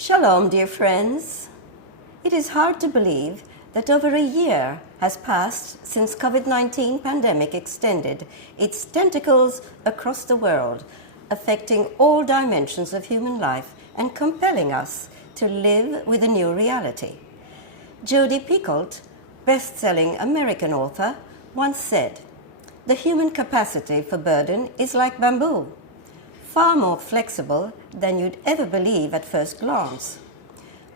Shalom, dear friends. It is hard to believe that over a year has passed since COVID-19 pandemic extended its tentacles across the world, affecting all dimensions of human life and compelling us to live with a new reality. Jodi Picoult, best-selling American author, once said, "The human capacity for burden is like bamboo, far more flexible than you'd ever believe at first glance."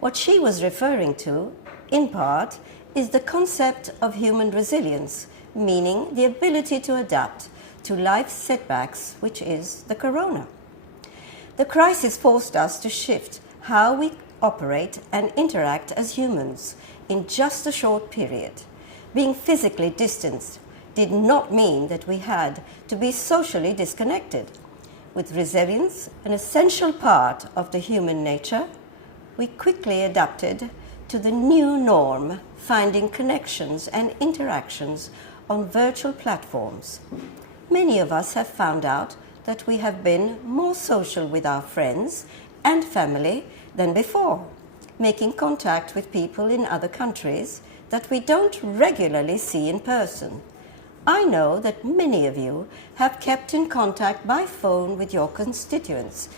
What she was referring to, in part, is the concept of human resilience, meaning the ability to adapt to life's setbacks, which is the corona. The crisis forced us to shift how we operate and interact as humans in just a short period. Being physically distanced did not mean that we had to be socially disconnected. With resilience, an essential part of the human nature, we quickly adapted to the new norm, finding connections and interactions on virtual platforms. Many of us have found out that we have been more social with our friends and family than before, making contact with people in other countries that we don't regularly see in person. I know that many of you have kept in contact by phone with your constituents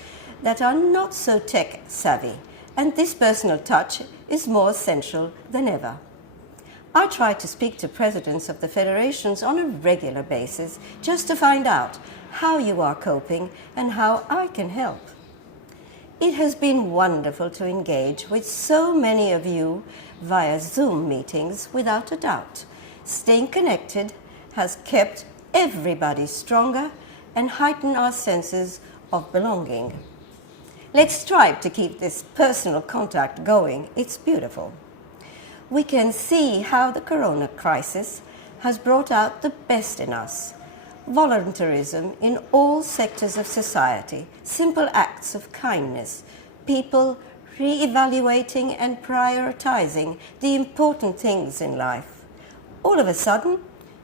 that are not so tech savvy, and this personal touch is more essential than ever. I try to speak to presidents of the federations on a regular basis just to find out how you are coping and how I can help. It has been wonderful to engage with so many of you via Zoom meetings, without a doubt. Staying connected has kept everybody stronger and heightened our senses of belonging. Let's strive to keep this personal contact going. It's beautiful. We can see how the corona crisis has brought out the best in us. Voluntarism in all sectors of society, simple acts of kindness, people re-evaluating and prioritizing the important things in life. All of a sudden,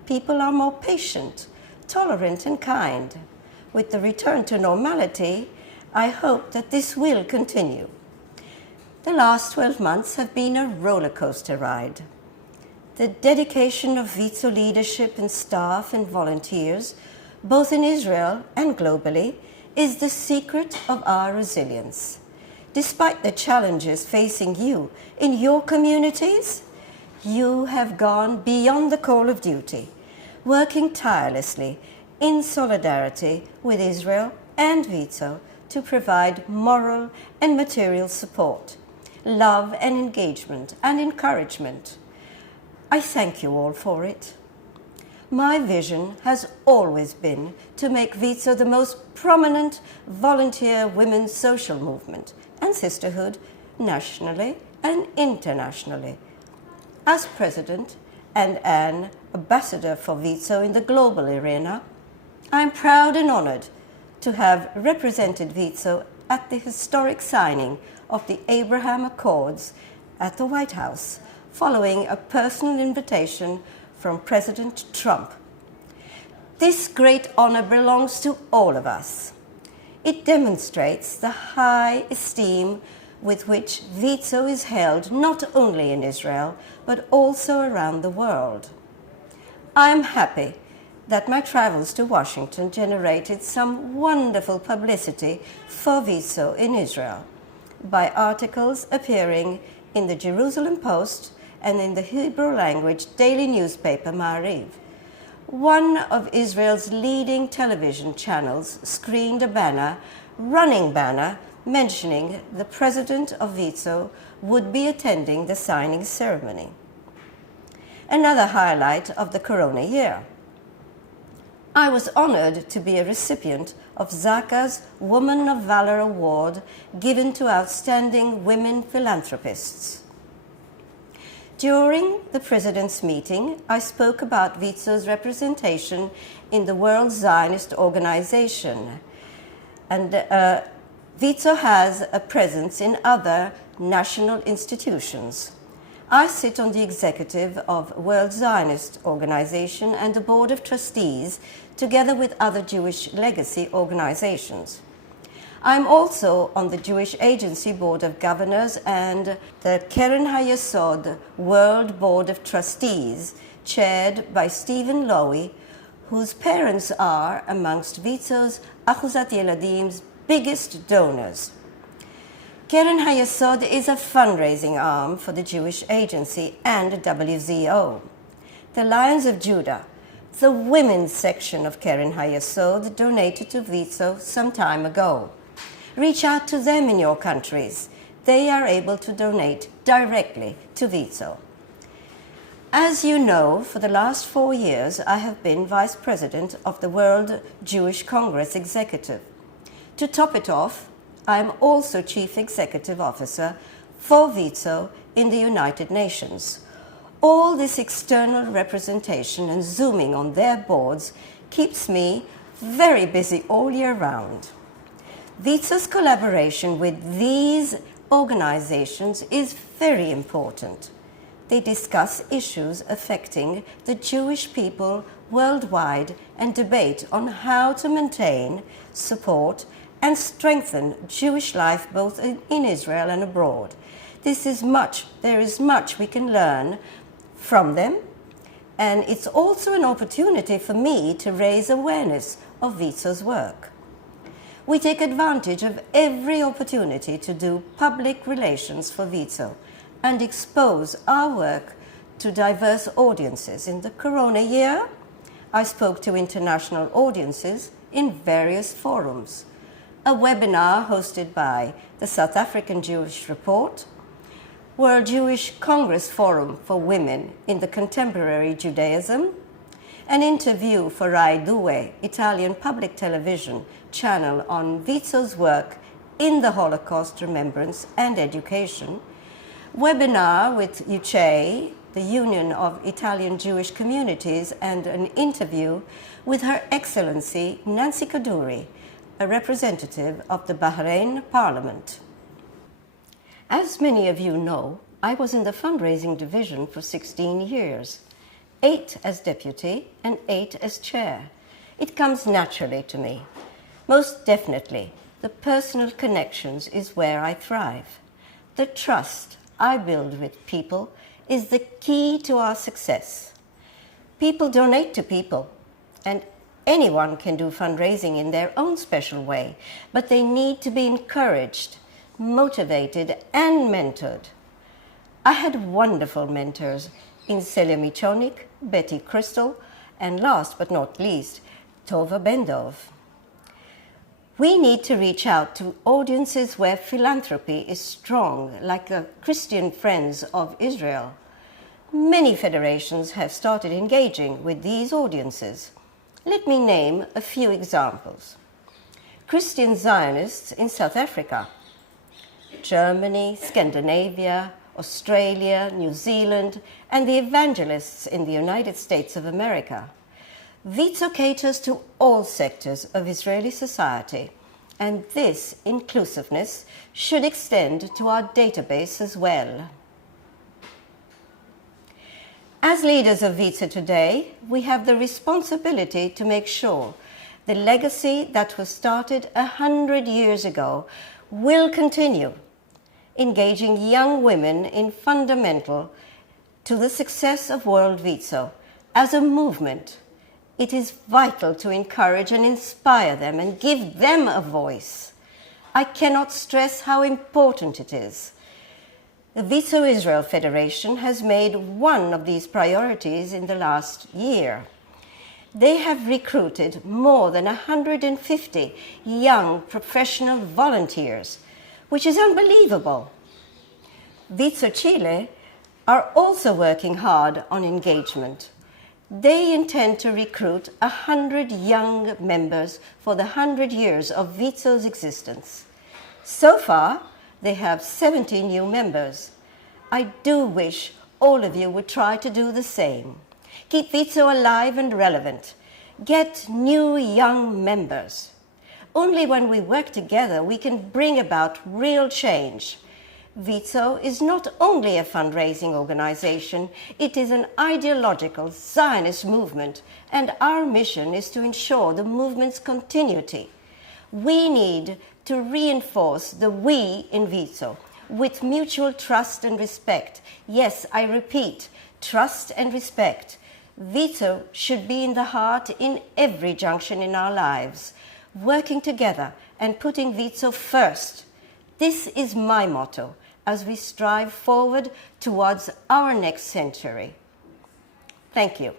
people are more patient, tolerant and kind. With the return to normality, I hope that this will continue. The last 12 months have been a roller coaster ride. The dedication of WIZO leadership and staff and volunteers, both in Israel and globally, is the secret of our resilience. Despite the challenges facing you in your communities, you have gone beyond the call of duty, working tirelessly in solidarity with Israel and WIZO to provide moral and material support, love and engagement and encouragement. I thank you all for it. My vision has always been to make WIZO the most prominent volunteer women's social movement and sisterhood nationally and internationally. As president and an ambassador for WIZO in the global arena, I am proud and honored to have represented WIZO at the historic signing of the Abraham Accords at the White House, following a personal invitation from President Trump. This great honor belongs to all of us. It demonstrates the high esteem with which WIZO is held not only in Israel, but also around the world. I am happy that my travels to Washington generated some wonderful publicity for WIZO in Israel, by articles appearing in the Jerusalem Post and in the Hebrew language daily newspaper Ma'ariv. One of Israel's leading television channels screened a running banner, mentioning the president of WIZO would be attending the signing ceremony. Another highlight of the corona year. I was honored to be a recipient of Zaka's Woman of Valor Award, given to outstanding women philanthropists. During the President's meeting, I spoke about WIZO's representation in the World Zionist Organization, and WIZO has a presence in other national institutions. I sit on the executive of World Zionist Organization and the Board of Trustees, together with other Jewish legacy organizations. I'm also on the Jewish Agency Board of Governors and the Keren HaYesod World Board of Trustees, chaired by Stephen Lowy, whose parents are amongst WIZO's Achuzat Yeladim's biggest donors. Keren HaYesod is a fundraising arm for the Jewish Agency and WZO. The Lions of Judah, the women's section of Keren HaYesod, donated to WIZO some time ago. Reach out to them in your countries. They are able to donate directly to WIZO. As you know, for the last 4 years, I have been Vice President of the World Jewish Congress Executive. To top it off, I am also Chief Executive Officer for WIZO in the United Nations. All this external representation and zooming on their boards keeps me very busy all year round. WIZO's collaboration with these organizations is very important. They discuss issues affecting the Jewish people worldwide and debate on how to maintain, support, and strengthen Jewish life both in Israel and abroad. There is much we can learn from them, and it's also an opportunity for me to raise awareness of WIZO's work. We take advantage of every opportunity to do public relations for WIZO and expose our work to diverse audiences. In the Corona year, I spoke to international audiences in various forums. A webinar hosted by the South African Jewish Report, World Jewish Congress Forum for Women in the Contemporary Judaism, an interview for Rai Due, Italian public television channel on WIZO's work in the Holocaust remembrance and education, webinar with UCHE, the Union of Italian Jewish Communities, and an interview with Her Excellency Nancy Kaduri, a representative of the Bahrain Parliament. As many of you know, I was in the fundraising division for 16 years, 8 as deputy and 8 as chair. It comes naturally to me. Most definitely, the personal connections is where I thrive. The trust I build with people is the key to our success. People donate to people, and anyone can do fundraising in their own special way, but they need to be encouraged, motivated, and mentored. I had wonderful mentors in Celia Michonik, Betty Crystal, and last but not least, Tova Bendov. We need to reach out to audiences where philanthropy is strong, like the Christian Friends of Israel. Many federations have started engaging with these audiences. Let me name a few examples. Christian Zionists in South Africa, Germany, Scandinavia, Australia, New Zealand, and the evangelists in the United States of America. WIZO caters to all sectors of Israeli society, and this inclusiveness should extend to our database as well. As leaders of WIZO today, we have the responsibility to make sure the legacy that was started 100 years ago will continue, engaging young women in fundamental to the success of World WIZO. As a movement, it is vital to encourage and inspire them and give them a voice. I cannot stress how important it is. The WIZO Israel Federation has made one of these priorities in the last year. They have recruited more than 150 young professional volunteers, which is unbelievable. WIZO Chile are also working hard on engagement. They intend to recruit 100 young members for the 100 years of WIZO's existence. So far, they have 70 new members. I do wish all of you would try to do the same. Keep WIZO alive and relevant. Get new young members. Only when we work together we can bring about real change. WIZO is not only a fundraising organization, it is an ideological Zionist movement, and our mission is to ensure the movement's continuity. We need to reinforce the we in WIZO with mutual trust and respect. Yes, I repeat, trust and respect. WIZO should be in the heart in every junction in our lives, working together and putting WIZO first. This is my motto as we strive forward towards our next century. Thank you.